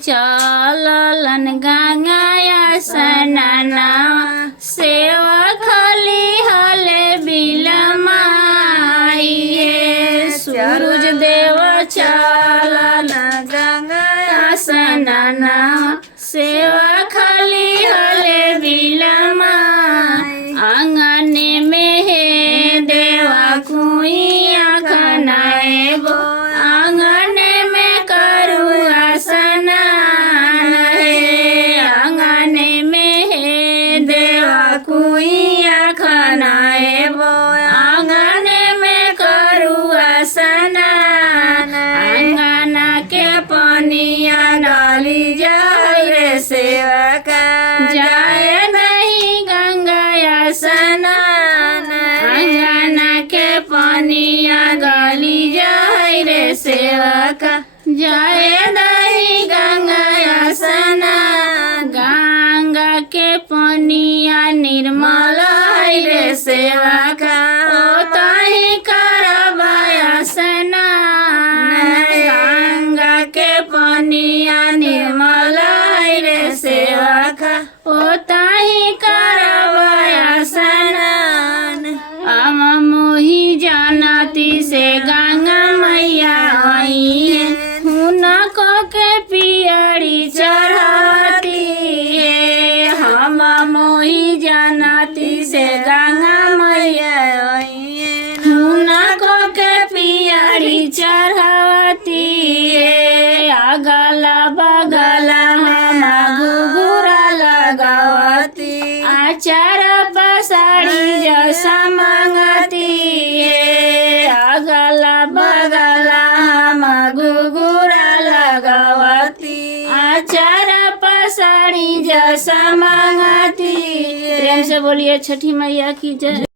चललन गंगाया सनाना सेवा खाली हले बिलमाइए सूरज देव चललन गंगाया सनाना सेवा खाली हले बिलमाई आंगने में है देवा कुइया खनाए बो आंगने में करुआ स्नान है आंगने में है देवा कुइया खनाए बो आंगने में करुआ स्नान आंगना के पनिया डाली जाए रे सेवा का जाए नहीं गंगाया स्नान आंगना के पनिया डाली जाए रे सेवा का जाए नहीं गंगाया स्नान गंगा के पनिया निर्मल है रे सेवा का ताही करवाया स्नान गंगा के पनिया निर्मल है रे सेवा का ताही करवाया स्नान हम मोही जानती से गंगा मैया आई है हुनको के पियरी चढ़ाती है हम मोही जानती से गंगा मैया आई है हुनको के पियरी चढ़ाती है अगला बगला हम घुघुरा लगावती आचार पसाड़ी जैसा मांगती है अगला बगला हम घुघुरा लगावती आचार पसाड़ी जैसा मांगती प्रेम से बोलिए छठी मैया की जय।